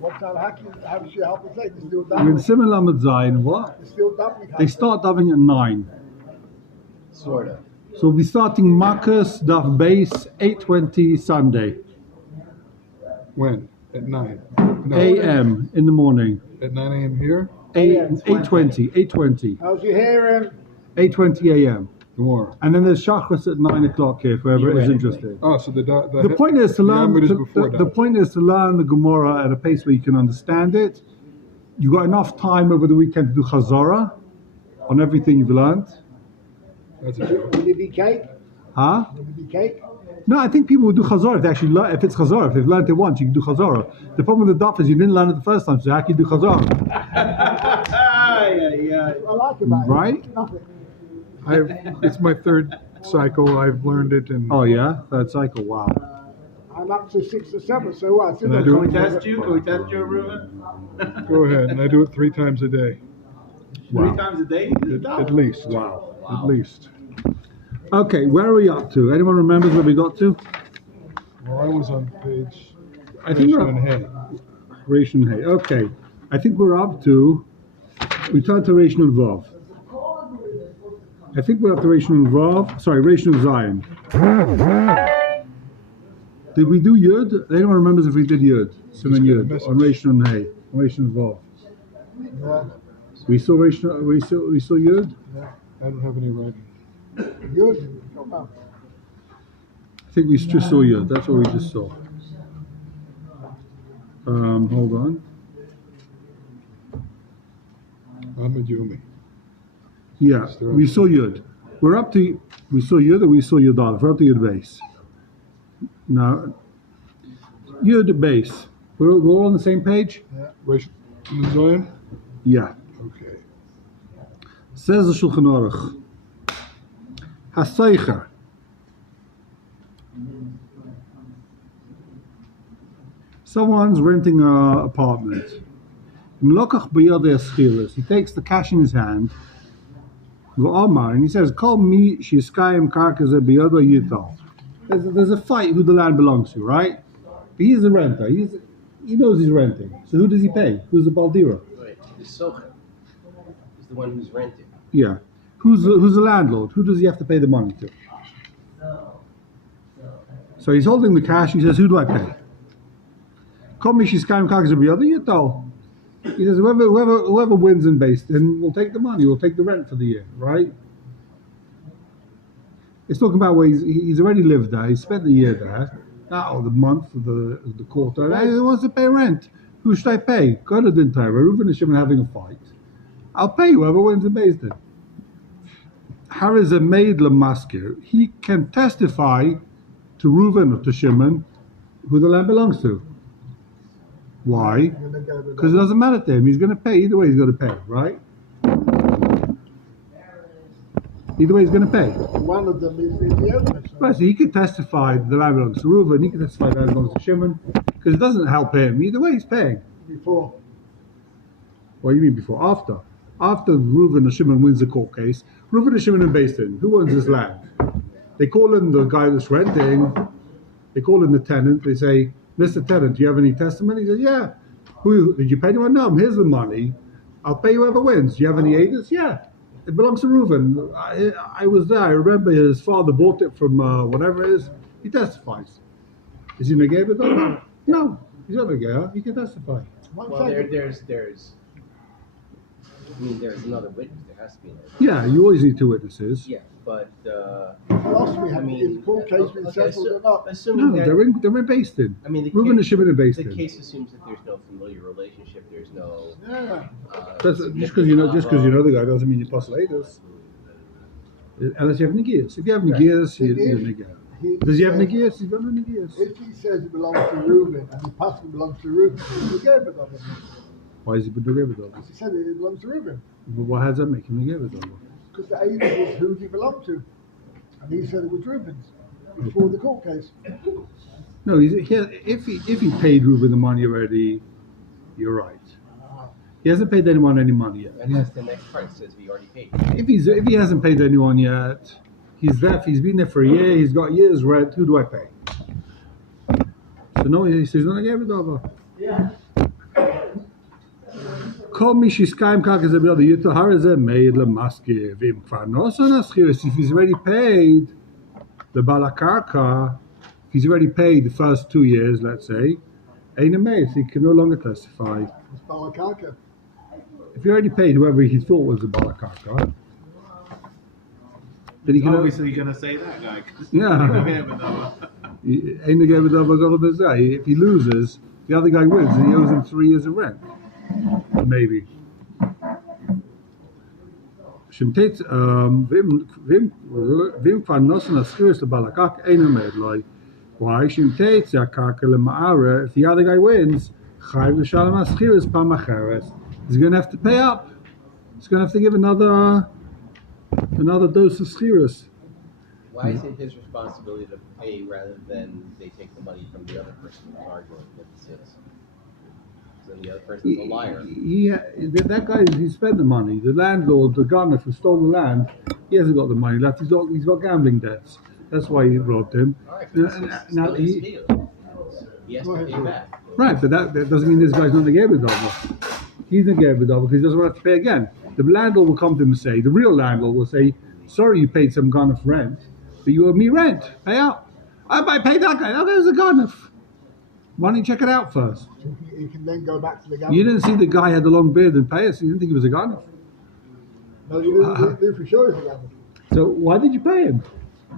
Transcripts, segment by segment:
What time? How does she help us say? There's still When davening. Simon Lamed Zayin, what? There's still davening. They start davening at 9. Sort of. So we'll be starting Marcus Daf Base 8:20 Sunday. When? At 9? No. A.M. in the morning. At 9 a.m. here? 8:20. How's your hearing? 8:20 a.m. Tomorrow. And then there's Shachris at 9 o'clock here, if whoever is interested. Oh, so the The point is to learn. Amud is before The that. point is to learn the Gemara at a pace where you can understand it. You got enough time over the weekend to do Chazorah on everything you've learned. That's a joke. Will it be cake? Huh? Will it be cake? No, I think people will do Chazorah if they actually learn. If it's Chazorah, if they've learned it once, you can do Chazorah. The problem with the Daf is you didn't learn it the first time, so how can you do Chazorah? I like about Right? it. Nothing. It's my third cycle. I've learned it, and Oh yeah, third cycle. Wow. I'm up to 6 or 7, so what? And I do it. Test you? Can we test you, Reuben? Go ahead, and I do it 3 times a day, Three times a day? at least. Wow. At least. Okay, where are we up to? Anyone remembers where we got to? Well, I was on page. I think we're and up. Hay. Ration Hay. Okay, I think we're up to. We turned to Ration and Vav. I think we're up to Ration and Vav. Sorry, Ration and Zion. Did we do Yud? Anyone remembers if we did Yud? Simon get a Yud message. on Ration and Hay, on Ration and Vav. Yeah. We saw Ration. We saw Yud. I don't have any writing. Good. Come on. I think we just saw Yud. That's what we just saw. Hold on. Ahmed Yumi. Yeah, we saw Yud. We're up to. We saw Yud, or we saw Yud Aleph. We're up to Yud base. Now, Yud base. We're all on the same page. Rishon Zion? Yeah. Okay. Says the Shulchan Aruch. Hasaycha. Someone's renting an apartment. He takes the cash in his hand. And he says, "Call me shiskayim karkaze biyado yital." There's a fight who the land belongs to, right? But he's a renter. He knows he's renting. So who does he pay? Who's the baldira? Right. The socher is the one who's renting. Yeah. Who's the landlord? Who does he have to pay the money to? So he's holding the cash. He says, "Who do I pay?" Call me shiskayim karkaze biyado yital. He says, whoever wins in Basin will take the money, will take the rent for the year, right? It's talking about where he's already lived there, he's spent the year there, or the month, the quarter, and he wants to pay rent. Who should I pay? Go to the entire Reuven and Shimon having a fight. I'll pay whoever wins in Basin. Har is a maid lemaskir. He can testify to Reuven or to Shimon who the land belongs to. Why? Because it doesn't matter to him. He's going to pay. Either way, he's going to pay, right? Either way, he's going to pay. One of them is the owner. Right, so he can testify the land belongs to Reuven. He can testify the land belongs to Shimon. Because it doesn't help him. Either way, he's paying. Before. What do you mean before? After. After Reuven or Shimon wins the court case, Reuven and Shimon and Basin, who owns this land? They call in the guy that's renting. They call in the tenant. They say, "Mr. Tenant, do you have any testimony?" He says, "Yeah." "Who did you pay anyone?" "No, here's the money. I'll pay whoever wins." "Do you have any aides?" "Yeah. It belongs to Reuven. I was there. I remember his father bought it from whatever it is." He testifies. Is he Megeva though? No, he's not Megeva. He can testify. Well, there's another witness. There has to be another. Yeah, you always need 2 witnesses. Yeah, but Philosophy has his court case been settled or not? assuming No, that, they're in Basin. I mean, Reuven and Shimon and the Basin. case assumes that there's no familiar relationship. There's no. Yeah. Just because you know the guy doesn't mean you pass laters. Unless you have Negias. If you have Negias, you're Negiah. Does he have Negias? He's got no Negias. If he says it belongs to Reuben and the pastor belongs to Reuben, he gave it over. Why is he put together though? He said it belongs to Reuben. But why does that make him together though? Because the aides was who he belonged to. And he said it was Reuben's before the court case. No, if he paid Reuben the money already, you're right. He hasn't paid anyone any money yet. And that's the next part. It says we already paid. If he hasn't paid anyone yet, he's been there for a year. He's got years rent. Who do I pay? So no, he says no, I gave it over. Yeah. call me Shiskaim Kakas the other Yutahar is a maid Lamaski Vim Farnoson Aschiris. If he's already paid the Balakarka, if he's already paid the first 2 years, let's say, ain't a maid, so he can no longer testify. It's Balakaka. If he already paid whoever he thought was the Balakarka, then he can. Obviously, you're gonna say that guy. 'Cause Yeah. Ain't the game of if he loses, the other guy wins, and he owes him 3 years of rent. Maybe. Shimtet vim farnosen aschiris the balakak ain't a maid like. Why Shimtet zakaka lema'ara? If the other guy wins, chayv l'shalom aschiris pamacheres. He's going to have to pay up. He's going to have to give another dose of schiris. Why is it his responsibility to pay rather than they take the money from the other person who's arguing with the citizen? So the other person's a liar. That guy, he spent the money. The landlord, the gardener who stole the land, he hasn't got the money left. He's got gambling debts. That's why he robbed him. All right, but Now he has to pay back. Right, but that doesn't mean this guy's not a Gebedova. He's a Gebedova because he doesn't want to pay again. The landlord will come to him and say, the real landlord will say, sorry you paid some gardener rent, but you owe me rent. Pay out. I paid that guy. That was a gardener. Why don't you check it out first? He can then go back to the gambling. You didn't see the guy had the long beard and pay us. You didn't think he was a gardener. No, you didn't for sure he's a gambler. So why did you pay him?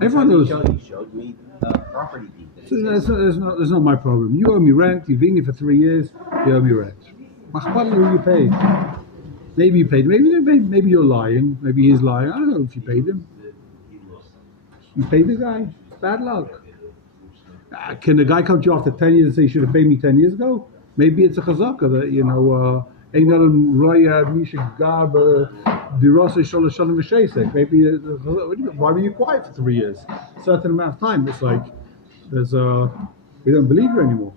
Everyone knows. He showed me the property deed. So that's not my problem. You owe me rent. You've been here for 3 years. You owe me rent. Who you paid? Maybe you paid. Maybe you're lying. Maybe he's lying. I don't know if you paid him. You paid the guy. Bad luck. Can the guy come to you after 10 years and say you should have paid me 10 years ago? Maybe it's a chazaka that maybe why were you quiet for 3 years? A certain amount of time. It's like we don't believe you anymore.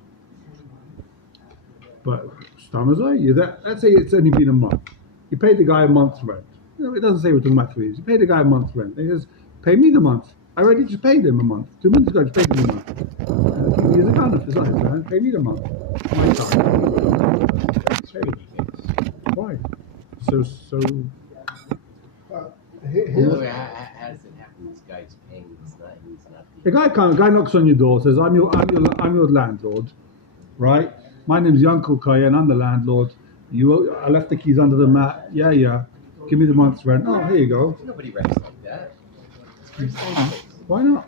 But let's say it's only been a month. You paid the guy a month's rent. It doesn't say we're talking about 3 years. You paid the guy a month's rent. He says, pay me the month. I already just paid him a month. 2 months ago, I just paid him a month. He's a gun. It's not his man. Pay me the month. My time. Why? So. How does it happen? This guy's paying. He's not. The guy knocks on your door, says, I'm your landlord, right? My name's Yankel Kaya, and I'm the landlord. I left the keys under the mat. Yeah. Give me the month's rent. Oh, here you go. Nobody rents like that. Why not?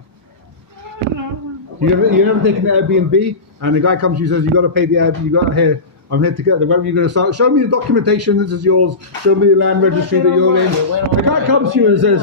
You ever taken the Airbnb and the guy comes to you and says you got to pay the Airbnb. I'm here to get the revenue. You're going to start. Show me the documentation. This is yours. Show me the land registry that you're in. The guy comes to you and says,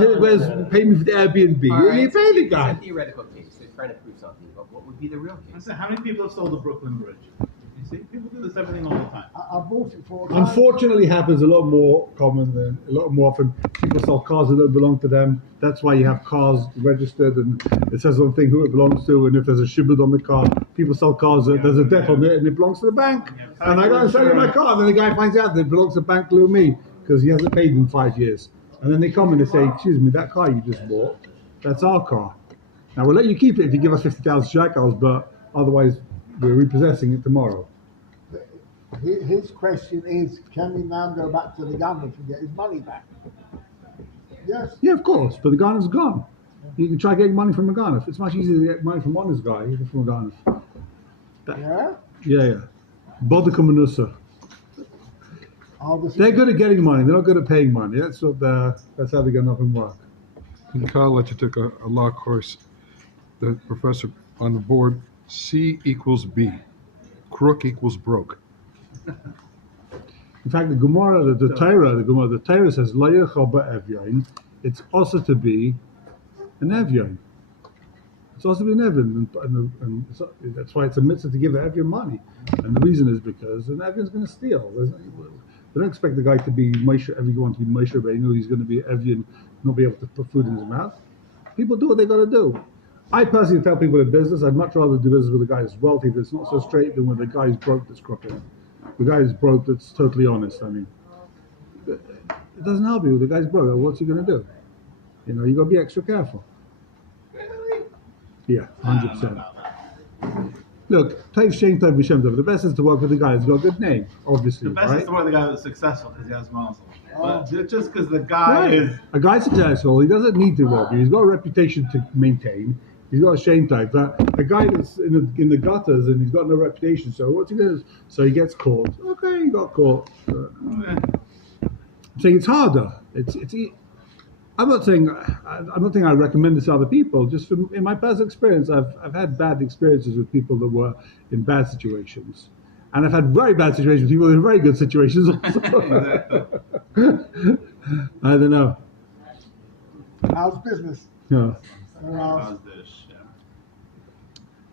pay me for the Airbnb. You pay the guy. It's a theoretical case. They're trying to prove something, but what would be the real case? How many people have sold the Brooklyn Bridge? You see, people do this everything all the time. I bought it for. Unfortunately, happens a lot more often. People sell cars that don't belong to them. That's why you have cars registered and it says on the thing who it belongs to. And if there's a shibud on the car, people sell cars that there's a debt on it and it belongs to the bank. Yeah, and I go and sell you my car, and then the guy finds out that it belongs to Bank Leumi because he hasn't paid in 5 years. And then they come and they say, "Excuse me, that car you just bought, that's our car. Now we'll let you keep it if you give us 50,000 shekels, but otherwise we're repossessing it tomorrow." His question is, can he now go back to the gambler to get his money back? Yes. Yeah, of course, but the Ghana's gone. You can try getting money from a Ghana. It's much easier to get money from honest guy than from a Ghana. Yeah? Yeah. Bodika Manusa. They're good at getting money. They're not good at paying money. That's how they get up and work. In college, I took a law course. The professor on the board, C equals B. Crook equals broke. In fact, the Gemara, the Torah says, "Lo yechal ba'evyain." It's also to be an evyain. It's also to be an evyain, and that's why it's a mitzvah to give an evyain money. And the reason is because an evyain is going to steal. They don't expect the guy to be Moshe. Everyone to be Moshe Rabbeinu. He's going to be evyain, not be able to put food in his mouth. People do what they got to do. I personally tell people in business, I'd much rather do business with a guy who's wealthy that's not so straight than with a guy who's broke that's crooked. The guy who's broke that's totally honest. I mean, it doesn't help you. The guy's broke. What's he going to do? You got to be extra careful. Yeah, 100%. Look, Taiv Shein Taiv B'Shem Tov. The best is to work with the guy who's got a good name, obviously, The best right? is to work with the guy that's successful because he has muscle. Oh. But just because the guy Right. is. A guy's successful, he doesn't need to rob you. He's got a reputation to maintain. He's got a shame type. But a guy that's in the gutters and he's got no reputation, so what's he gonna do? So he gets caught. Okay, he got caught. I'm saying it's harder. I'm not saying I recommend this to other people. Just from in my personal experience, I've had bad experiences with people that were in bad situations, and I've had very bad situations with people in very good situations also. I don't know. How's business? Yeah. How's this? Yeah.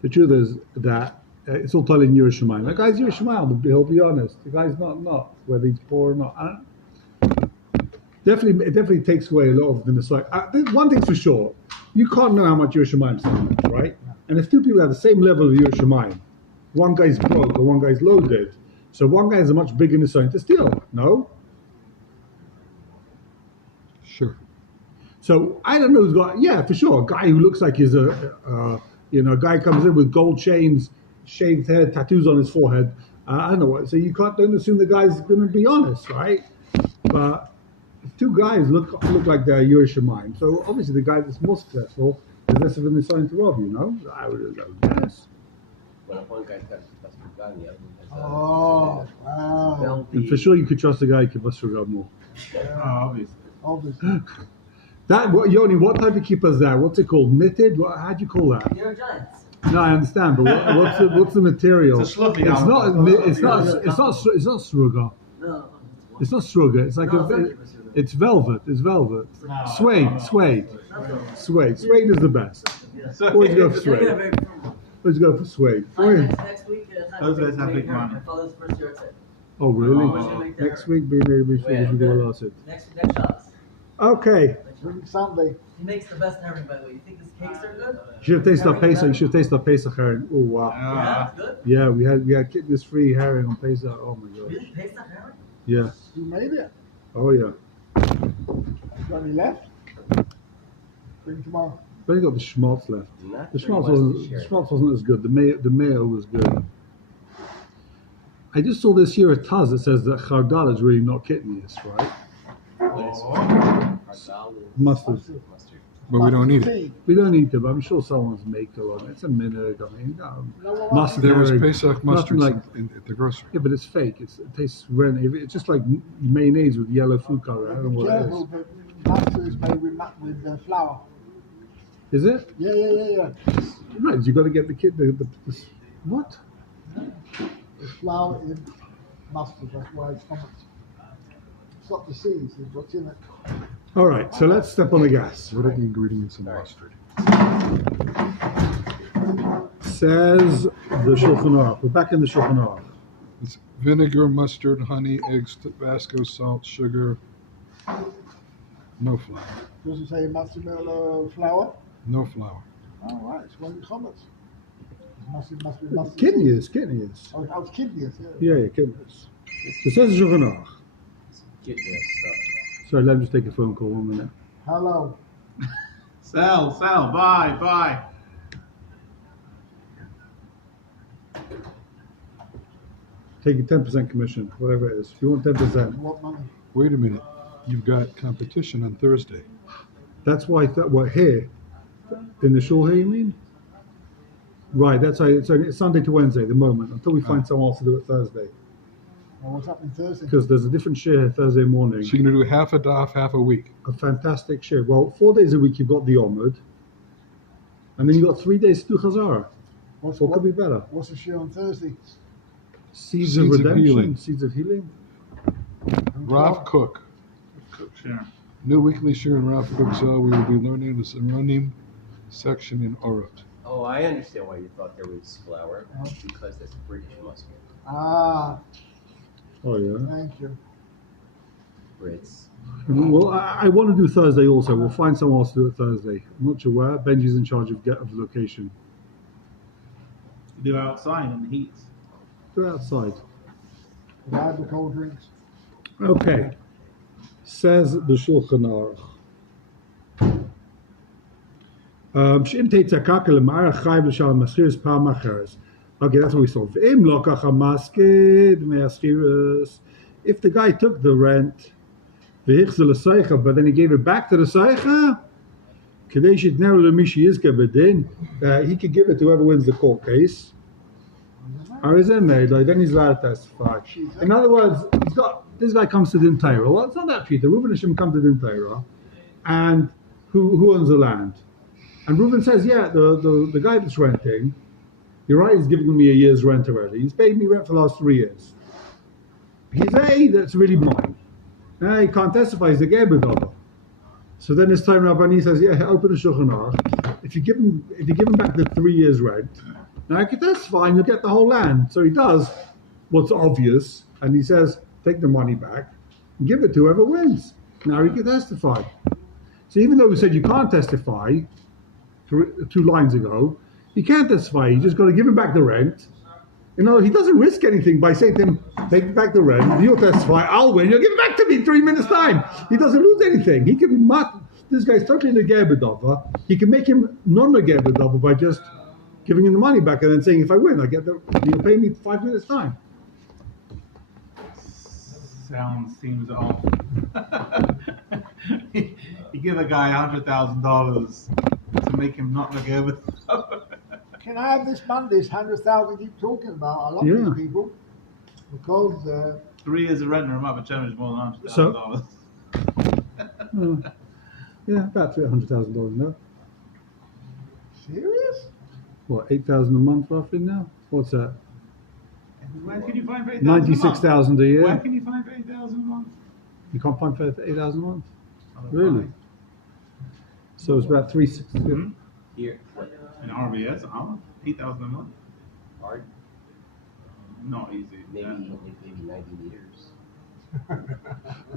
The truth is that it's all telling Yerushalayim. The guy's Yerushalayim. He'll be honest. The guy's not whether he's poor or not. It definitely takes away a lot of the Nisai. One thing's for sure, you can't know how much Yerushalayim someone is, right? And if two people have the same level of Yerushalayim, one guy's broke or one guy's loaded, so one guy has a much bigger Nisai to steal. No. Sure. So I don't know who's got, for sure, a guy who looks like he's a guy comes in with gold chains, shaved head, tattoos on his forehead. I don't know what. So you don't assume the guy's going to be honest, right? But if two guys look like they're Yerushalayim, so obviously the guy that's more successful is less of an assigned to rob, I would guess. Well, if one guy's got a custom gun, the other one has a. Oh, wow. And for sure you could trust the guy who can bust your gun more. Obviously. Obviously. Yoni, what type of keeper is that? What's it called? Knitted? How do you call that? You're Giants. No, I understand, but what's the material? It's a schluffy It's now. it's not struga. No. It's not struga. It's like it's velvet. It's velvet. Suede. Suede is the best. Always go for suede. Always go for suede. Next week, Those guys have big money. My father's first year at Tech. Oh really? Oh. Next week, maybe we should go last it. Next shots. Okay. Bring Sunday. He makes the best herring, by the way. You think his cakes are good? You should taste our Pesach. You should taste our Pesach herring. Oh wow. Yeah, it's good. Yeah, we had this free herring on Pesach. Oh my gosh. Really? Pesach herring? Yeah. You made it. Oh yeah. Got any left? Bring tomorrow. But you got the schmaltz left. Not The very schmaltz much wasn't. this The year. schmaltz wasn't as good. The mayo was good. I just saw this here at Taz that says that chardal is really not kitnius, right? Hardal is Mustard. mustard. But we don't need it. We don't need to, but I'm sure someone's make it on it. It's a minute. I mean, mustard. There was herring, Pesach nothing mustard like. at the grocery. Yeah, but it's fake. It tastes red. It's just like mayonnaise with yellow food color. I don't know Be what it careful, but mustard is made with flour. is. Is it? Yeah. Right. You got to get the what? There's flour in mustard, that's why it's not. It's not the seeds, it's what's in it. All right. So let's step on the gas. What are the ingredients in mustard? Says the Shulchan Aruch. We're back in the Shulchan Aruch. It's vinegar, mustard, honey, eggs, Tabasco, salt, sugar. No flour. Does it say mustard flour? No flour. All right, it's one of the comments. Mustard. Kidneys. Oh, it's kidneys, Yeah, kidneys. So says the Shulchan Aruch. Get your stuff. Sorry, let me just take a phone call 1 minute. Hello. Sell, buy. Take a 10% commission, whatever it is. If you want 10%. What money? Wait a minute. You've got competition on Thursday. That's why I thought, what, here? In the shul here, you mean? Right, that's how it's Sunday to Wednesday at the moment, until we find someone else to do it Thursday. Well, what's happening Thursday? Because there's a different share Thursday morning. So you're going to do half a daf, half a week. A fantastic share. Well, 4 days a week you've got the Omid, and then you've got 3 days to do Chazara. What could be better? What's the show on Thursday? Seeds of Seeds of Redemption, Healing. Seeds of Healing. Rav Cook. Sure. New weekly share in Rav Cook's we will be learning the Simonim section in Orot. Oh, I understand why you thought there was flour. Because that's British mustard. Ah, Oh yeah. thank you. Brits. Well, I want to do Thursday also. We'll find someone else to do it Thursday. I'm not sure where. Benji's in charge of the location. Do outside in the heat. Do it outside. Buy the cold drinks. Okay. Says the Shulchan Aruch. Okay, that's what we saw. V'im lokach hamaskid me'askiras. If the guy took the rent, v'hichzel l'seicha, but then he gave it back to the seicha, kedei shitneu l'mishi yizke b'din, he could give it to whoever wins the court case. Then he's allowed to testify. In other words, this guy comes to Din Torah. Well, it's not that Peter. Reuven and Shimon come to Din Torah, and who owns the land? And Reuven says, yeah, the guy that's renting, you're right, he's giving me a year's rent already. He's paid me rent for the last 3 years. He's hey, that's really mine. He can't testify, he's the Gebedova. So then this time Rabani says, yeah, open the Shulchan Aruch. If you give him back the 3 years rent, now I can testify and you'll get the whole land. So he does what's obvious, and he says, take the money back and give it to whoever wins. Now he can testify. So even though we said you can't testify 2 lines ago, he can't testify. You just got to give him back the rent. You know, he doesn't risk anything by saying to him, take back the rent, you'll testify, I'll win, you'll give it back to me in 3 minutes' time. He doesn't lose anything. He can this guy's totally in the Gebedova. He can make him non-Gebedova by just giving him the money back and then saying, if I win, you'll pay me 5 minutes' time. Seems off. You give a guy $100,000 to make him not look over. Can I have this money, this 100,000 keep talking about? I love these people. Because 3 years of rent and a charge more than $100,000. Yeah, about $100,000 now. serious? What, 8,000 a month roughly now? What's that? Where can you find 8,000 96,000 a year. Where can you find 8,000 a month? You can't find 8,000 a month? Oh, Really? fine. So it's about 360. Hmm? Here, In RBS, 8,000 a month? hard, Not easy. maybe Yeah. maybe 90 meters.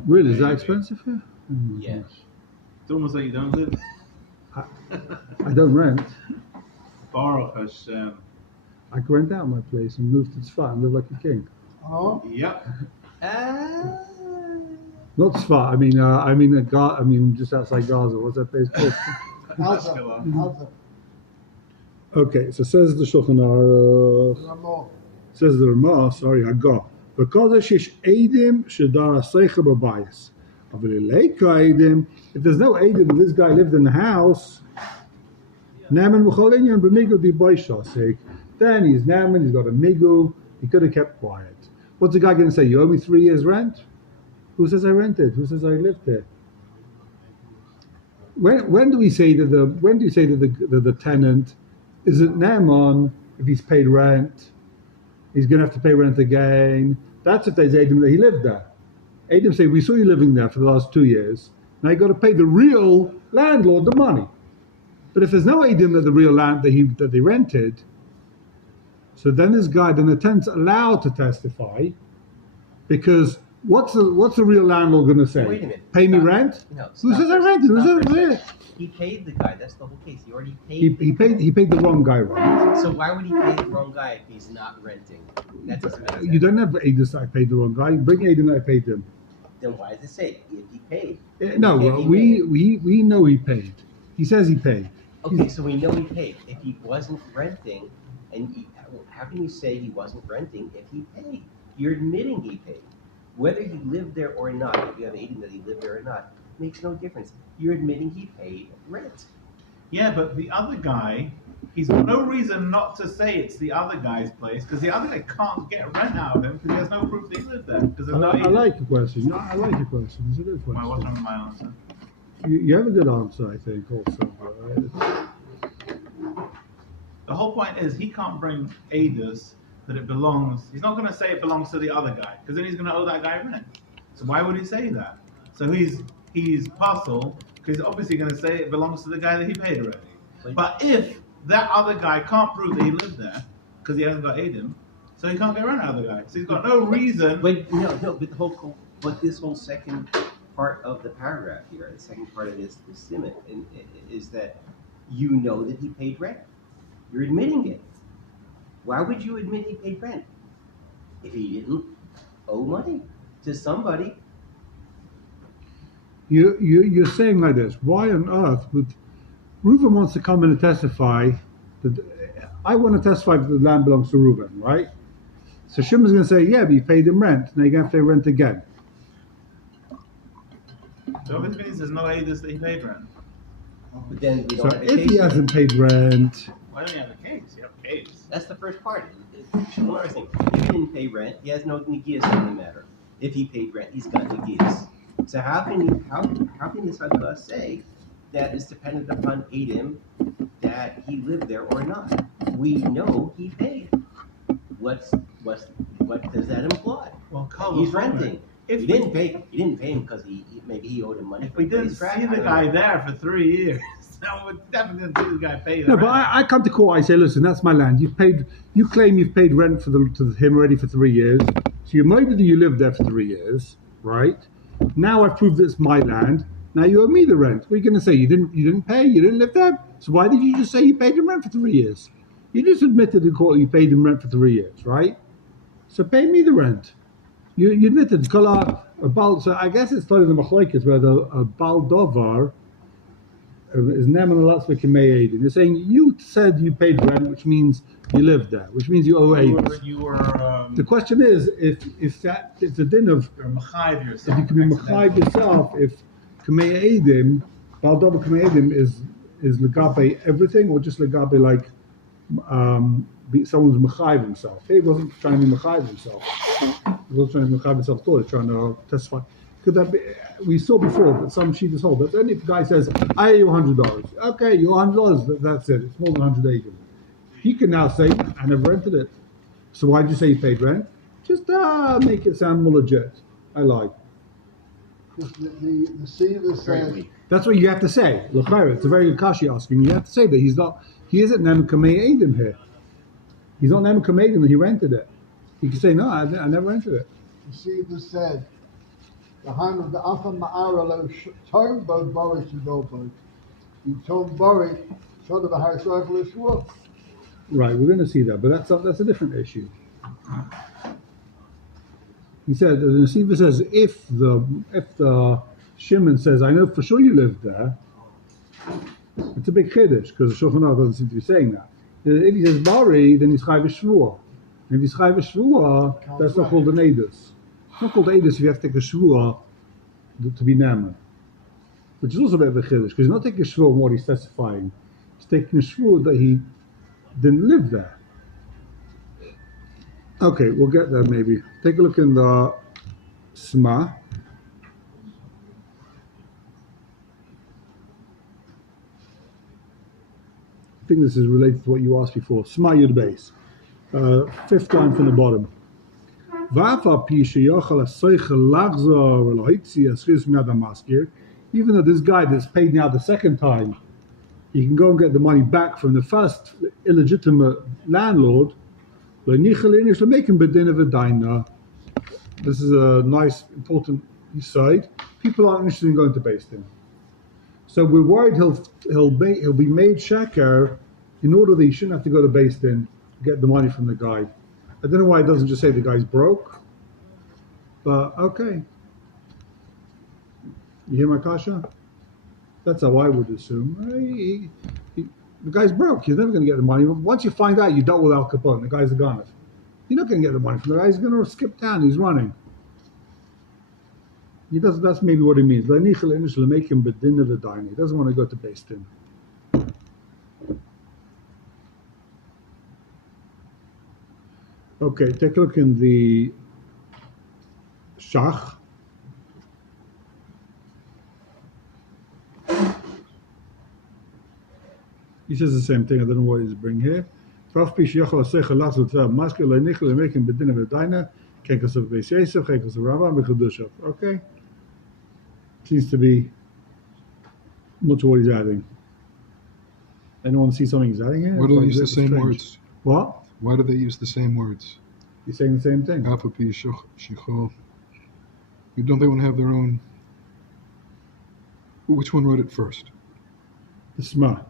Really? Is that expensive here? Oh my Yeah. gosh. It's almost like you don't live. I don't rent. Baruch Hashem. I can rent out my place and move to Tzfat and live like a king. Oh, Yep. Not Tzfat. I mean just outside Gaza. What's that place called? Alza. Okay, so says the Shulchan Aruch. Ramon. Says the Ramah. Sorry, Haggah. Because she's edim shedar aseicha b'bayis. If there's no edim, and this guy lived in the house, Naaman b'cholinyan b'migu di boishasik. Then he's Naaman. He's got a migu. He could have kept quiet. What's the guy going to say? You owe me 3 years rent? Who says I rented? Who says I lived there? When do you say that the tenant isn't Naaman if he's paid rent? He's going to have to pay rent again. That's if there's Adam that he lived there. Adam say, we saw you living there for the last 2 years. Now you got to pay the real landlord the money. But if there's no Adam that the real land that they rented, so then the tenant's allowed to testify, because what's the real landlord going to say? Wait a minute. Pay me Stop. rent? No, Who stop says I for- rented? Who stop says for a I second. He paid the guy. That's the whole case. He already He paid. paid the wrong guy rent. So why would he pay the wrong guy if he's not renting? That doesn't make sense. You don't have Aiden that I paid the wrong guy. Bring Aiden that I paid him. Then why does it say if he paid? No, If he we know he paid. He says he paid. Okay, so we know he paid. If he wasn't renting, how can you say he wasn't renting if he paid? You're admitting he paid. Whether he lived there or not, if you have aiding that he lived there or not, makes no difference. You're admitting he paid rent. Yeah, but the other guy, he's got no reason not to say it's the other guy's place, because the other guy can't get rent out of him because he has no proof that he lived there. Because there's no I like your question. I like your question. It's a good What's wrong question. with my answer? You have a good answer, I think, also. Right? The whole point is he can't bring Adus that it belongs. He's not going to say it belongs to the other guy, because then he's going to owe that guy rent. So why would he say that? So he's puzzled, because he's obviously going to say it belongs to the guy that he paid already. But if that other guy can't prove that he lived there, because he hasn't got Adam, so he can't get rent out of the guy. So he's got no reason. But this whole second part of the paragraph here, the second part of this simit, is that you know that he paid rent. You're admitting it. Why would you admit he paid rent if he didn't owe money to somebody? You're saying like this. Why on earth would Reuven wants to come in and testify that I want to testify that the land belongs to Reuben, right? So Shimon's going to say, yeah, but you paid him rent. Now you're going to have to pay rent again. So it means there's no Adis that he paid rent. But then we So don't have a if case. he hasn't paid rent, Why don't you have a case? You have a case. That's the first part. One other thing. If he didn't pay rent, he has no negias in the matter. If he paid rent, he's got negias. So how can this Haggadah say that it's dependent upon Adam that he lived there or not? We know he paid. What does that imply? Well, He's renting. If He we, didn't pay him because maybe he owed him money. if we didn't see the guy there for 3 years, then we're definitely gonna see the guy pay the no, rent. but I come to court. I say, listen, that's my land. You claim you've paid rent to him already for 3 years. So you admitted that you lived there for 3 years, right? Now I've proved it's my land. Now you owe me the rent. What are you going to say? You didn't pay. You didn't live there. So why did you just say you paid him rent for 3 years? You just admitted in court you paid him rent for 3 years, right? So pay me the rent. You admitted. So I guess it's starting the machlokes where the bal davar is neman alatzvik me'edin. You're saying you said you paid rent, which means you lived there, which means you owe eight. You were The question is, if it's a din of, you're machayiv yourself. if you can be machayiv yourself, if kamei edim, bal davar kamei edim is legabe everything, or just legabe like someone's machayiv himself. He wasn't trying to be machayiv himself. He wasn't trying to be machayiv himself at all. He's trying to testify. Could that be? We saw before that some sheet hold. But then if the guy says, "I owe you $100," okay, you owe $100. That's it. It's more than 180. He can now say, "I never rented it." So why did you say you paid rent? Just make it sound more legit. I like. Because the Siva says, That's what you have to say. L'chaira, it's a very good kashi asking. You have to say that he isn't nem kamei edim here. He's not nem kamei edim that he rented it. You can say, no, I never rented it. the Siva said, the hand of the Afam Ma'aralo Tom Bo Boris and Dolbo. You Tom Boris, sort of a house rifle as well. Right, we're going to see that, but that's a different issue. He said, the Nesiva says, if the Shimon says, I know for sure you lived there, it's a big chiddush because the Shulchan Aruch doesn't seem to be saying that. If he says Bari, then he's chayv shvuah. If he's chayv shvuah, that's not called an edus. It's not called edus if you have to take a shvuah to be naman, which is also a bit of a chiddush because he's not taking a shvuah on what he's testifying. He's taking a shvuah that he didn't live there. Okay, we'll get there maybe. Take a look in the Sma. I think this is related to what you asked before. Sma Yud Beis. Fifth line from the bottom. Even though this guy that's paid now the second time, he can go and get the money back from the first illegitimate landlord. This is a nice, important side. People aren't interested in going to Beis Din. So we're worried he'll be made shaker in order that he shouldn't have to go to Beis Din to get the money from the guy. I don't know why it doesn't just say the guy's broke, but okay. You hear my kasha? That's how I would assume. The guy's broke. He's never going to get the money. Once you find out you dealt with Al Capone, the guy's a gunner. You're not going to get the money from the guy. He's going to skip town. He's running. He does. That's maybe what he means. He doesn't want to go to Beis Din. Okay, take a look in the Shach. He says the same thing. I don't know what he's bringing here. Okay. Seems to be. I'm not sure what he's adding. Anyone see something he's adding here? Why do they It's use the same strange. words? What? Why do they use the same words? He's saying the same thing. Alpha P Shichol. Don't they want to have their own? Which one wrote it first? The Sma.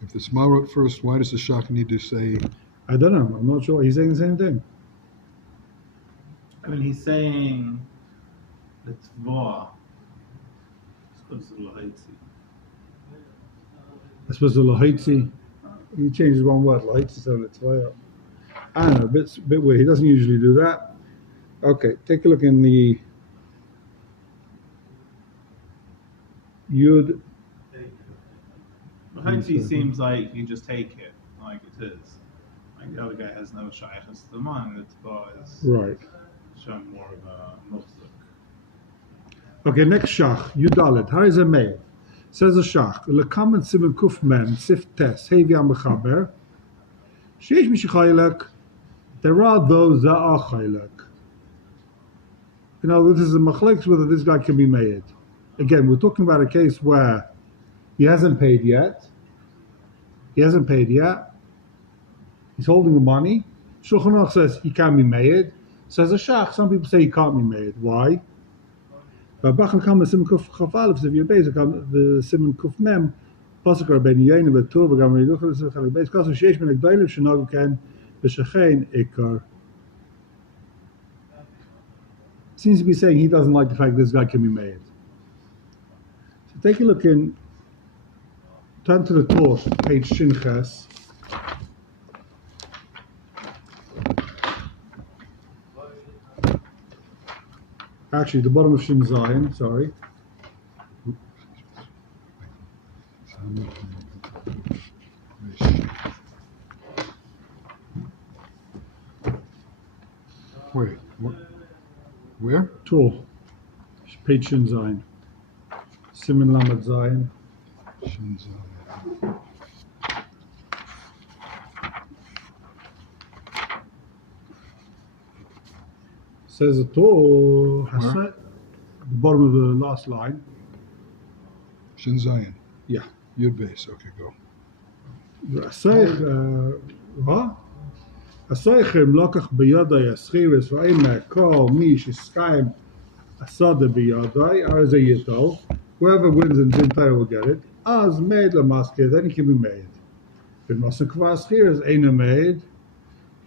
If the Sma wrote first, why does the Shach need to say? I don't know. I'm not sure. He's saying the same thing. I mean, he's saying, let's war. I suppose the Lahaitzi. He changes one word, like so it's I don't know, bit weird. He doesn't usually do that. Okay, take a look in the Yud. Hopefully, it seems like you just take it like it is. Like the other guy has no shaykhs to the mind. It's Right. showing more of a notebook. Okay, next shach, Yudalet. How is a male? Says a shach. Lekam and simen kuf mem sif tes hevi amechaber. Sheish mishachaylek. There are those that are chaylek. You know, this is a machlekes whether this guy can be made. Again, we're talking about a case where he hasn't paid yet. He's holding the money. Shulchan Aruch says he can be made. Says a shach. Some people say he can't be made. Why? Ba'bachan kam simen kuf chafalef. If you're basic on the simen kuf mem, pasuk Rabani Yain v'tur v'gam riduchel v'sechalek beis kasu sheish min agdaylim shenagu ken v'shechein ikar. Seems to be saying he doesn't like the fact this guy can be made. So take a look in. Turn to the Torah, page Shinches. Actually, the bottom of Shin Zayin, sorry. Wait, what? Where? Torah, page Shin Zayin. Siman Lamed Zayin. Says the Torah, the bottom of the last line. Shin Zion. Yeah. Yud base. Okay, go. Asoichem lokach biyadai aschiris v'ayim kol mi shiskayim asada biyadai as a yitol. Whoever wins in Zintay will get it. As made lamaskir, then he can be made. If Mosen Kvas here is ain't made,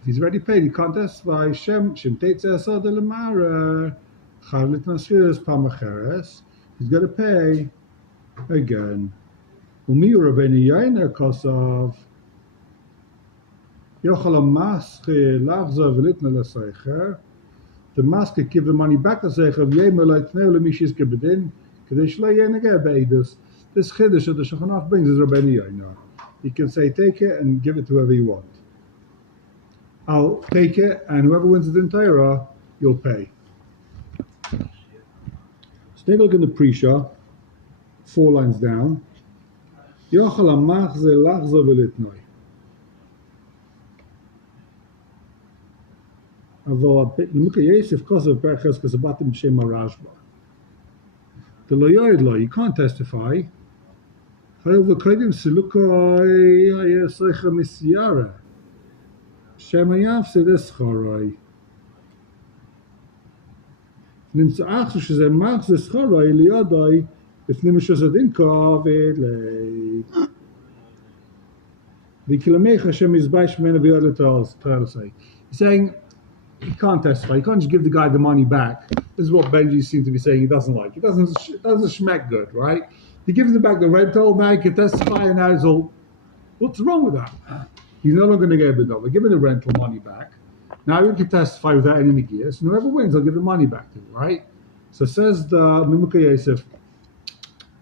if he's already paid, he can't testify. Shem Teitze Asad Lemara, Chavlit Nasfiris Pamacheres, he's got to pay again. Umi Rabbeinu Yainer Kosov, Yochel Maskir, Lavza Velitna Leseicher, the masker give the money back to Seicher, Yemelite Neolemishis Gebedin, Kadesh Layenega Beidus. This chiddush that the Shulchan Aruch brings is Rabbeinu Yainer. You can say, take it and give it to whoever you want. I'll take it, and whoever wins the Torah, you'll pay. So take a look in the Prisha, 4 lines down. Yochel amach ze lachza v'litnoi. Aval Nimuka Yosef kosav berches kasabatim b'shem Rashba. The lo yoyed lo, you can't testify. Chayil v'kodim silukoi hayeseicha misyara. Shem hayav sedes charoi. Nimtza'ach shezeh mach ze charoi liyadoi b'fnim shezadin kovid lei. V'kilamech Hashem yizbay shemena v'yad l'ta'al. He's saying, he can't testify. He can't just give the guy the money back. This is what Benji seems to be saying he doesn't like. It doesn't schmeck good, right? He gives him back the rental, now he can testify, and now he's all, what's wrong with that? He's no longer going to get a bid over. Give him the rental money back. Now he can testify without any negias, and whoever wins, I'll give the money back to him, right? So says the Nimuka Yosef,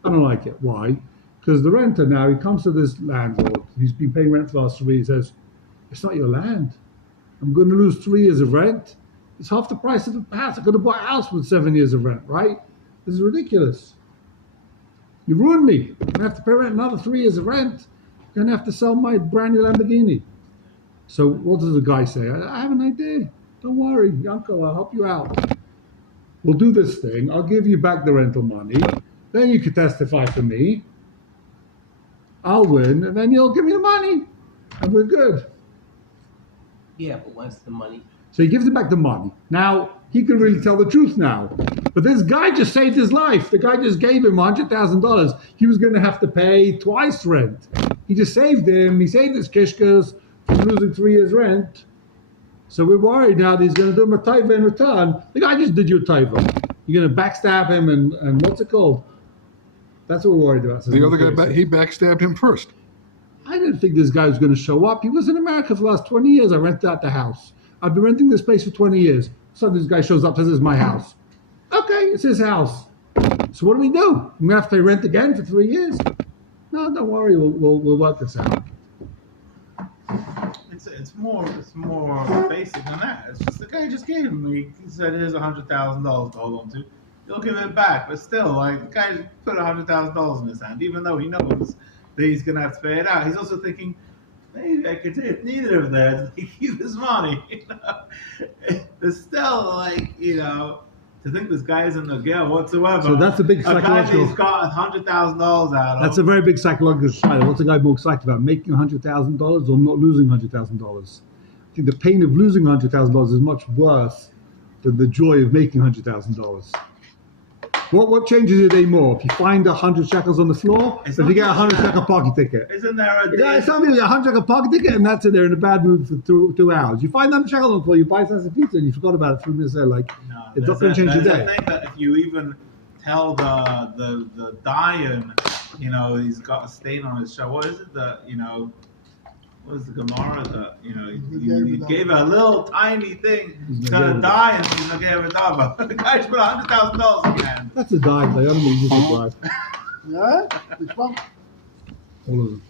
I don't like it. Why? Because the renter now, he comes to this landlord, he's been paying rent for the last 3 years, he says, it's not your land. I'm going to lose 3 years of rent. It's half the price of the house. I could have bought a house with 7 years of rent, right? This is ridiculous. You ruined me. I'm going to have to pay rent another 3 years of rent. I'm going to have to sell my brand new Lamborghini. So what does the guy say? I have an idea. Don't worry, uncle, I'll help you out. We'll do this thing. I'll give you back the rental money. Then you can testify for me. I'll win, and then you'll give me the money. And we're good. Yeah, but once the money. So he gives him back the money. Now, he can really tell the truth now. But this guy just saved his life. The guy just gave him $100,000. He was going to have to pay twice rent. He just saved him. He saved his kishkas from losing 3 years rent. So we're worried now that he's going to do him a taiva in return. The guy just did you a taiva. You're going to backstab him and what's it called? That's what we're worried about. The other guy, he backstabbed him first. I didn't think this guy was going to show up. He was in America for the last 20 years. I rented out the house. I've been renting this place for 20 years. Suddenly this guy shows up, says it's my house. Okay, it's his house. So what do we do? I'm going to have to rent again for 3 years? No, don't worry. We'll work this out. It's more basic than that. It's just the guy just gave him. He said, "Here's $100,000 to hold on to. You'll give it back." But still, like the guy put $100,000 in his hand, even though he knows that he's gonna have to pay it out. He's also thinking, maybe I could take neither of them to keep this money. It's still like to think this guy isn't a girl whatsoever. So that's a big psychological. He's got $100,000 out of. That's a very big psychological struggle. What's a guy more excited about, making $100,000 or not losing $100,000? I think the pain of losing $100,000 is much worse than the joy of making $100,000. What changes your day more? If you find 100 shekels on the floor, or if you get a 100 shekel parking ticket? Isn't there a Yeah, some people get a 100 shekel parking ticket and that's it. They're in a bad mood for two hours. You find 100 shekels on the floor, you buy a slice of pizza and you forgot about it 3 minutes later. Like, it's not going to change your day. I think that if you even tell the Dayan, he's got a stain on his shirt. What is it? What is the Gemara? You gave a little tiny thing to die and he's not giving a dava. The guy just put $100,000 in your hand. That's a dive. They only use a drive. Yeah? Which one? All of them.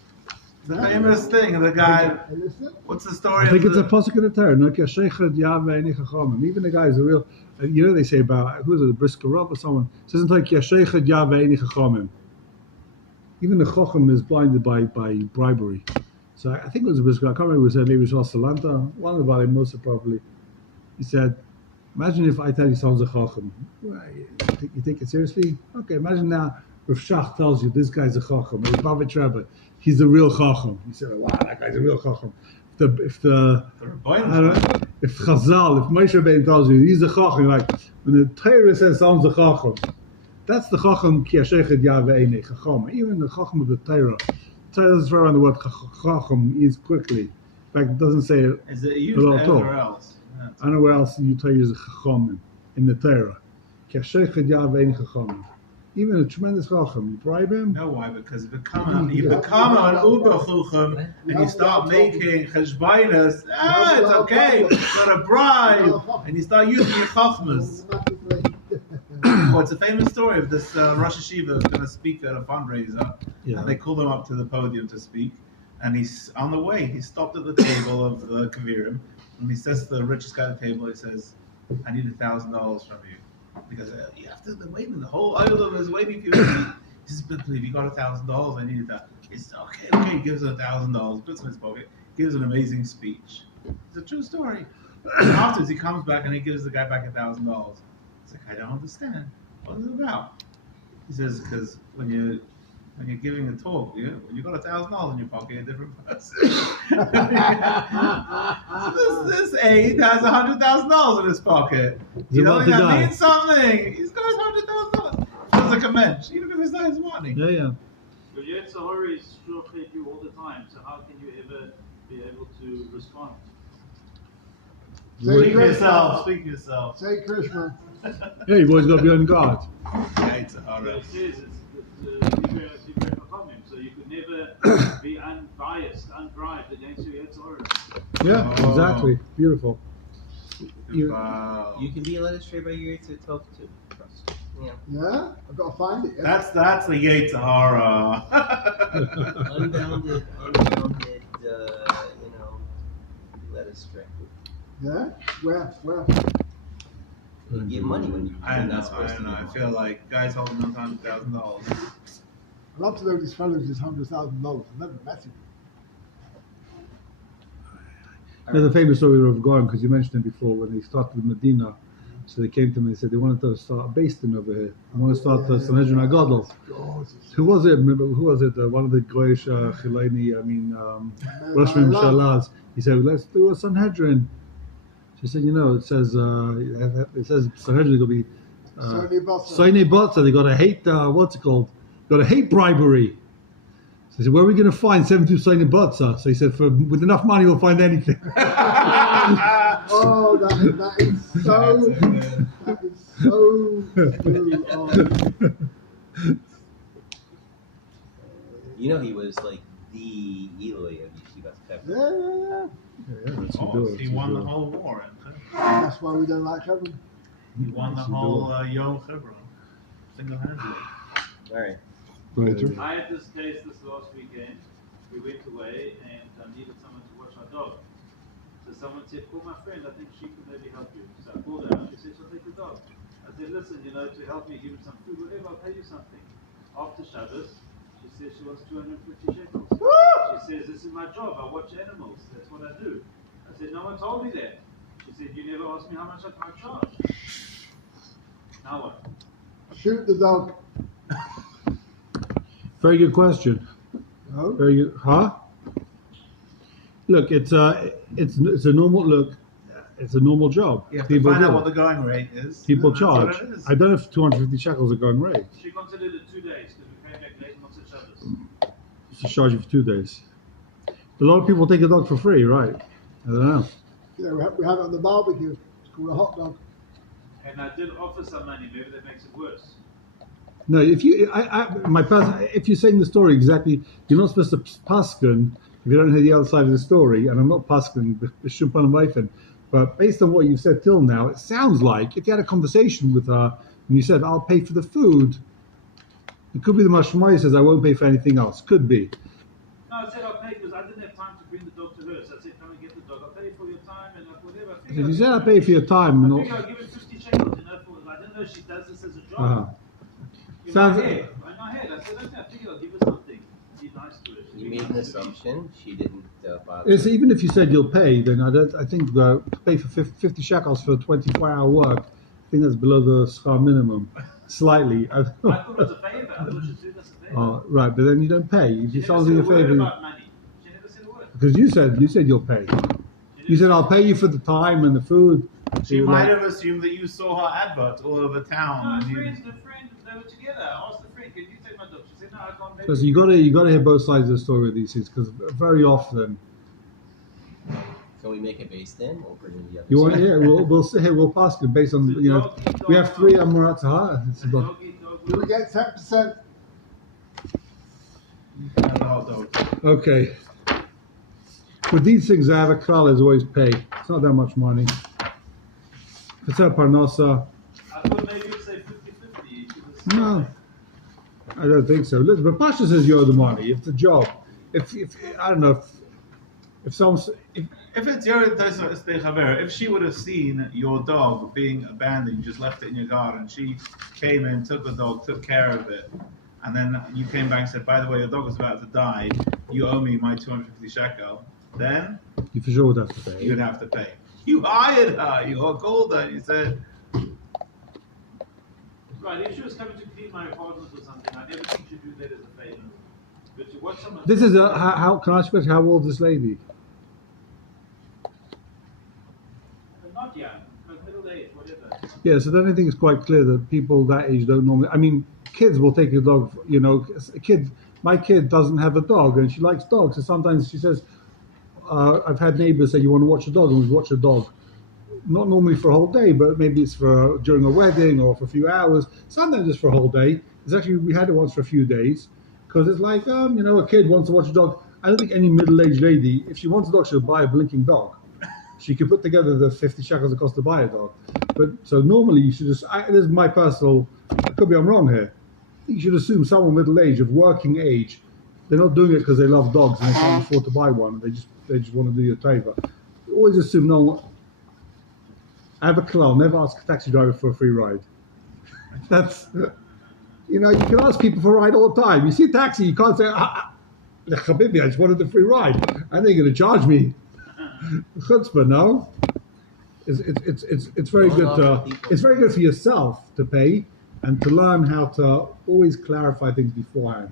The famous thing, the guy. What's the story? I think it's a pasuk in the Torah. Even the guy is a real. They say about who is it, the Brisker Rav or someone. It says like Yashechad Yaveh Chachamim. Even the Chacham is blinded by bribery. So I think it was a Brisker. I can't remember who said. Maybe it was Salanta. One of the Bali Musa probably. He said, "Imagine if I tell you someone's a Chacham. You take it seriously? Okay. Imagine now if Shach tells you this guy's a Chacham. Or Bavitch Rebbe. He's a real Chacham." He said, "Wow, that guy's a real Chacham." If Chazal, if Moshe Rabbeinu tells you he's a Chacham, you're like when the Torah says someone's a Chacham, that's the Chacham ki Yashechad Yaveh Einei Chacham. Even the Chacham of the Torah doesn't throw around the word Chacham is quickly. In fact, it doesn't say it. Is it used anywhere else? I don't know where else you Torah uses Chacham in the Torah. Ki Yashechad Yaveh Einei Chacham. Even a tremendous chacham, you bribe him? No, why? Because you become an uber chacham and you start making cheshbainas. It's okay. You got a bribe, and you start using your chachmas. It's a famous story of this Rosh Hashiva who's going to speak at a fundraiser, and they called him up to the podium to speak. And he's on the way. He stopped at the table of the kavirim, and he says to the richest guy at the table, he says, "I need $1,000 from you." Because you have to wait, the whole island is waiting for you to eat. He says, "But if you got $1,000, I needed that." It's okay. He gives him $1,000, puts it in his pocket, gives an amazing speech. It's a true story. And afterwards, he comes back and he gives the guy back $1,000. He's like, "I don't understand. What is it about?" He says, "Because when you're giving a talk, when you got $1,000 in your pocket, you're a different person." So this aide has $100,000 in his pocket. That means something. He's got $100,000. Feels like a mensch, even if it's not his money. Yeah. But yet Sahara is shocking you all the time. So how can you ever be able to respond? Speak for yourself. Say Krishna. Yeah, you've always got to be on guard. Yeah, it's But it says it's so you could never be unbiased, unbribed against your Sahara. Yeah, exactly. Beautiful. You can be led astray by your to talk to. Yeah? I've got to find it. Yeah? That's the Yetzirah. Unbounded, led astray. Yeah? Where? You get money when you. I know. I feel like guys holding on to $100,000. I'd love to know this fellow's just $100,000. I've never met him. There's a famous story of Goran, because you mentioned it before, when they started Medina. So they came to me and said they wanted to start a Beis Din over here. They want to start the Sanhedrin Agadol. Who was it? Remember, who was it? One of the Goyish Chileni, Rosh Mimshalahs. He said, "Let's do a Sanhedrin." She said, it says Sanhedrin will be Soine Botza. They got to hate, what's it called? Got to hate bribery. So he said, "Where are we going to find 72 Soine Botza?" So he said, with enough money, we'll find anything. Oh, that is so true. He was like the Eloi of Yeshivat Hebron. Yeah. Yeah, that's Oh, Siddur, he won the Siddur. whole war. That's why we don't like Hebron. He won the Siddur. whole Yom Hebron single-handedly. All right. Later. I had this case this last weekend. We went away and I needed someone to watch our dog. So someone said, call my friend, I think she can maybe help you. So I called her. She said, she'll take the dog. I said, listen, to help me give him some food, whatever, I'll pay you something. After Shabbos, she says she wants 250 shekels. She says, this is my job, I watch animals, that's what I do. I said, no one told me that. She said, you never asked me how much I might charge. Now what? Shoot the dog. Very good question. No? Very good. Huh? Look, it's a normal look. It's a normal job. You have to People find do out it. what the going rate is. People and that's what charge. it is. I don't know if 250 shekels are going rate. She considered it 2 days because we came back late and lots of Shabbos. It's charge you for 2 days. A lot of people take a dog for free, right? I don't know. Yeah, we have it on the barbecue. It's called a hot dog. And I did offer some money, maybe that makes it worse. No, if you're saying the story exactly, you're not supposed to paskin if you don't hear the other side of the story. And I'm not paskin, but based on what you've said till now, it sounds like if you had a conversation with her and you said, "I'll pay for the food," it could be the mashmai says, "I won't pay for anything else." Could be. No, I said I'll pay because I didn't have time to bring the dog to her. So I said, come and get the dog. I'll pay for your time and whatever. I If you said, "I'll pay for your time," I figure I'll give it 50 shekels, I didn't know she does this as a job. Uh-huh. In Sounds- my head, I said, okay, I figure I'll give her something. Be nice to her. She'll You be made nice an to me. assumption. She didn't bother. It's, even if you said you'll pay, then I think pay for 50 shekels for 24-hour work. I think that's below the schar minimum, slightly. I thought it was a favor. I thought she'd do us a favor. Oh, right, but then you don't pay. You She just never ask said you a a word favor about money. She never said a word. because you said you'll pay. You said I'll pay you for the time and the food. She You were might like- have assumed that you saw her advert all over town. No, and a you- friend, they were together. I asked the friend, can you take my dog? She said, no, I can't make So it. you got to hear both sides of the story with these things because very often Can we make it based in? We'll bring in the other you want side. we'll say hey, we'll pass it based on we have 3 Amurat It's about Dog eat dog Do we food. get 10%? You can have the hot dog. okay. With these things, I have a klal is always pay. It's not that much money. If it's a parnasa, I thought maybe you'd say 50-50. no, I don't think so. Listen, but Pasha says you owe the money. If it's a job, if I don't know if someone's If it's your if she would have seen your dog being abandoned, you just left it in your garden, she came in, took the dog, took care of it, and then you came back and said, by the way, your dog is about to die, you owe me my 250 shekel, then you for sure would have to pay. you'd have to pay. You hired her, you called her, you said, Right, if she was coming to clean my apartment or something, I never think she'd do that as a favor. But to watch someone... This is how can I ask you how old is this lady? Not young, like middle age, whatever. Yeah, so then I think it's quite clear that people that age don't normally. I mean, kids will take a dog. My kid doesn't have a dog, and she likes dogs. So sometimes she says, "I've had neighbors say you want to watch a dog, and we watch a dog." Not normally for a whole day, but maybe it's for during a wedding or for a few hours. Sometimes it's for a whole day. It's actually we had it once for a few days because it's like a kid wants to watch a dog. I don't think any middle-aged lady, if she wants a dog, she'll buy a blinking dog. She could put together the 50 shekels it costs to buy a dog. But so normally you should just, this is my personal, could be I'm wrong here. You should assume someone middle age of working age, they're not doing it because they love dogs and they can't afford to buy one. They just want to do you a favor. Always assume no one. I have a klal, never ask a taxi driver for a free ride. That's, you can ask people for a ride all the time. You see a taxi, you can't say, Habibi, I just wanted the free ride. I think you're going to charge me. Chutzpah, no. It's very good. It's very good for yourself to pay and to learn how to always clarify things beforehand.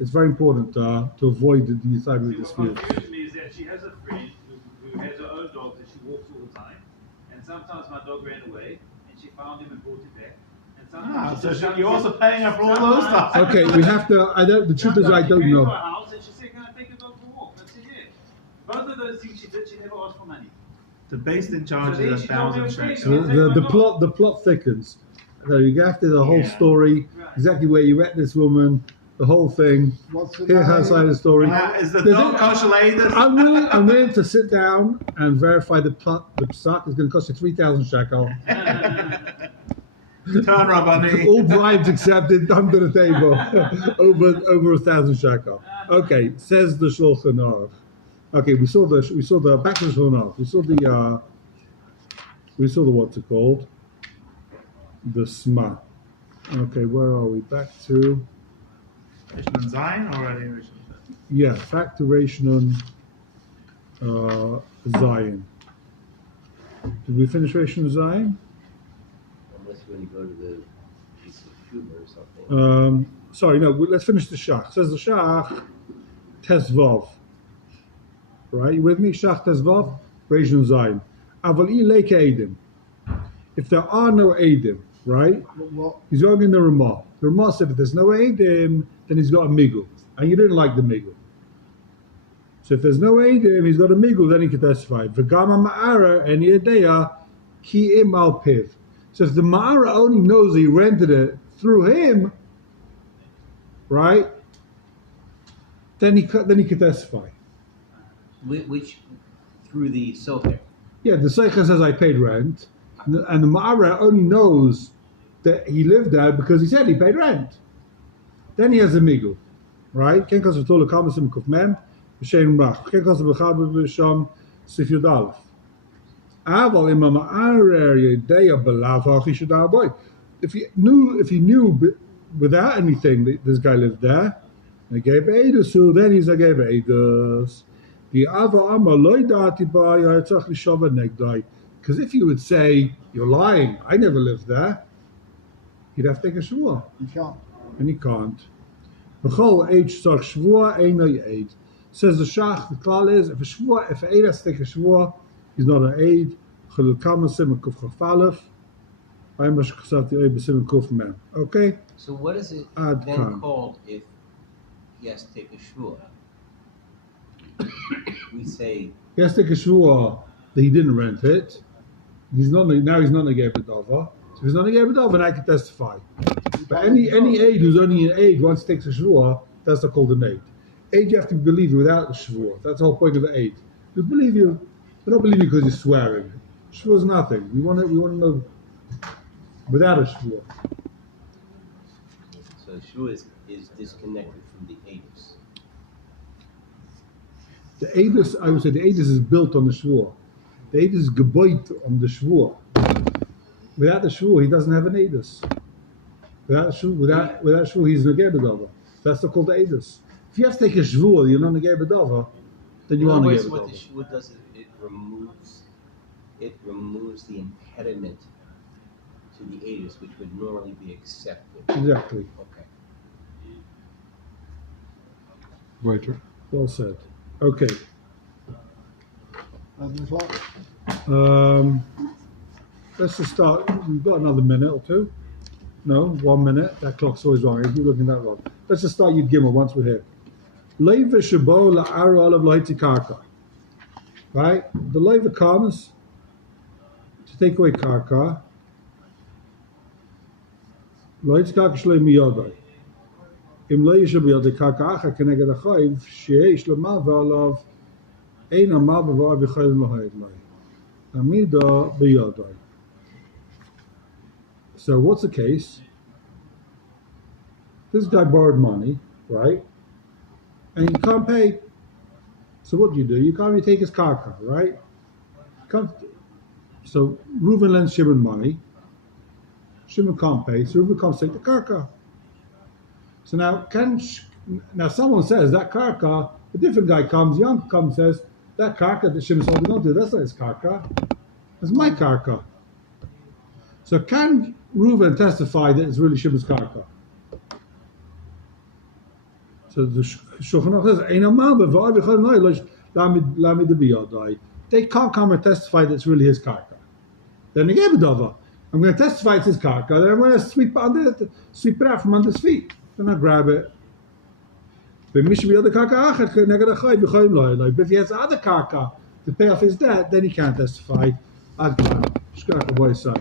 It's very important to avoid the side of the What dispute. confused me is that she has a friend who has her own dog that she walks all the time. And sometimes my dog ran away and she found him and brought him back. And sometimes so just comes you're in- also paying her for all those sometimes- stuff. Okay, we have to. The truth is, I Sometimes don't she came to know. our house and she said, can I take the dog for a walk? I said, yeah. Both of those things she did, she never asked for money. The based in charge So then is she told me 1,000 it was shekels. free. The plot thickens. So you have to the whole Yeah. story, Right. exactly where you met this woman, the whole thing. What's the Here has name? the story. Is the There's dog a- kosher Edus? I'm willing to sit down and verify the psak is going to cost you 3,000 shekel. Toen Rabani. All bribes accepted under the table. over 1,000 shekel. Okay, says the Shulchan Aruch. Okay, we saw the back to the Shulchan Aruch. We saw the what's it called? The Sma. Okay, where are we? Back to Rishon Zion or Rishon? yeah, back to Rishon Zion. Did we finish Rishon Zion? Unless when you go to the piece of humor or something. Sorry, no. Let's finish the Shach. Says the Shach Tesvav. Right, you with me? Shach Tesvav, Rishon Zion. Aval Ileke Edim. If there are no Edim, right? What? He's going in the Ramah. The Ramah said if there's no Edim, then he's got a Migul. And you didn't like the Migul. So if there's no Edim, he's got a Migul, then he can testify. V'gama Ma'ara and Yedeya Ki Im Al Piv. So if the Ma'ara only knows he rented it through him, right? Then he could testify. Which through the Sofer. Yeah, the Seicha says I paid rent, and the Ma'ara only knows that he lived there because he said he paid rent. Then he has a Migul, right? Ken Kos V'Tol Kamasim Kuf Mem V'Shein Rach. Ken Kos V'Chaber V'Sham Sif Yud Aleph. Aval Im Ma'ara Yedeya Belav Hachi Shadar Boy. If he knew without anything that this guy lived there, and gave Eidos, so then he's a gave Eidos. Because if you would say you're lying, I never lived there, he'd have to take a shvua, You can't. and he can't. B'chol eid tzarich shvua eino ye'ed. Says the Shach. The klal is if an eid has to take a shvua, he's not an eid. Chalul kama siman kuf chafalef. I'm mash chasati eid b'siman kuf mem. Okay. So what is it Ad then kan. called if he has to take a shvua? We say He has to take a shvua that he didn't rent it. He's not now. He's not negei b'dava. So if he's not negei b'dava, then I can testify. But any aid who's only an aid once takes a shvua, that's not called an aid. Aid you have to believe you without a shvua. That's the whole point of the aid. We believe you. We don't believe you because you're swearing. Shvua is nothing. We want to know without a shvua. so shvua is disconnected from the Edus. The aidus, I would say, the aidus is built on the shvua. The aidus is geboit on the shvua. Without the shvua, he doesn't have an aidus. Without shvua, he's negei b'dava. That's not called the aidus. If you have to take a shvua, you're not negei b'dava, then you In are other negei words, what the b'dava. shvua does is it removes the impediment to the Edus, which would normally be accepted. Exactly. Okay. Weiter. Well said. Okay. 11 o'clock. Let's just start. We've got another minute or two. No, 1 minute. That clock's always wrong. I keep looking that long. Let's just start Yud Gimel once we're here. Leiva shabo la'ara olav lo'hitzi karka. Right? The leiva comes to take away karka. Lo'hitzi karka shlei miyodai. Im lo yishu biyodai karka acha keneged achayv sheyesh l'malva olav ein ha'malva v'or v'chayv l'hoyed lai. Amida biyodai. So what's the case? This guy borrowed money, right? And you can't pay. So what do? You can't really take his karka, right? So Reuven lends Shimon money. Shimon can't pay, so Reuven comes take the karka. So now someone says that karka, a different guy comes, young comes, says that karka that Shimon's holding on to, that's not his karka. That's my karka. So can Reuven testify that it's really Shimon's karka? So the Shulchan Aruch says, they can't come and testify that it's really his karka. Then they gave a dava. I'm going to testify it's his karka, then I'm going to sweep it out from under his feet. Then I grab it. But if he has other karka to pay off his debt, then he can't testify. Ad kan. Shkach, boy, son.